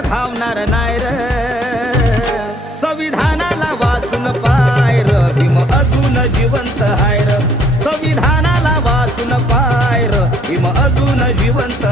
घावणार नाही र संविधानाला वाचून पाय र भीम अजून जिवंत हाय र संविधानाला वाचून पाय र भीम अजून जिवंत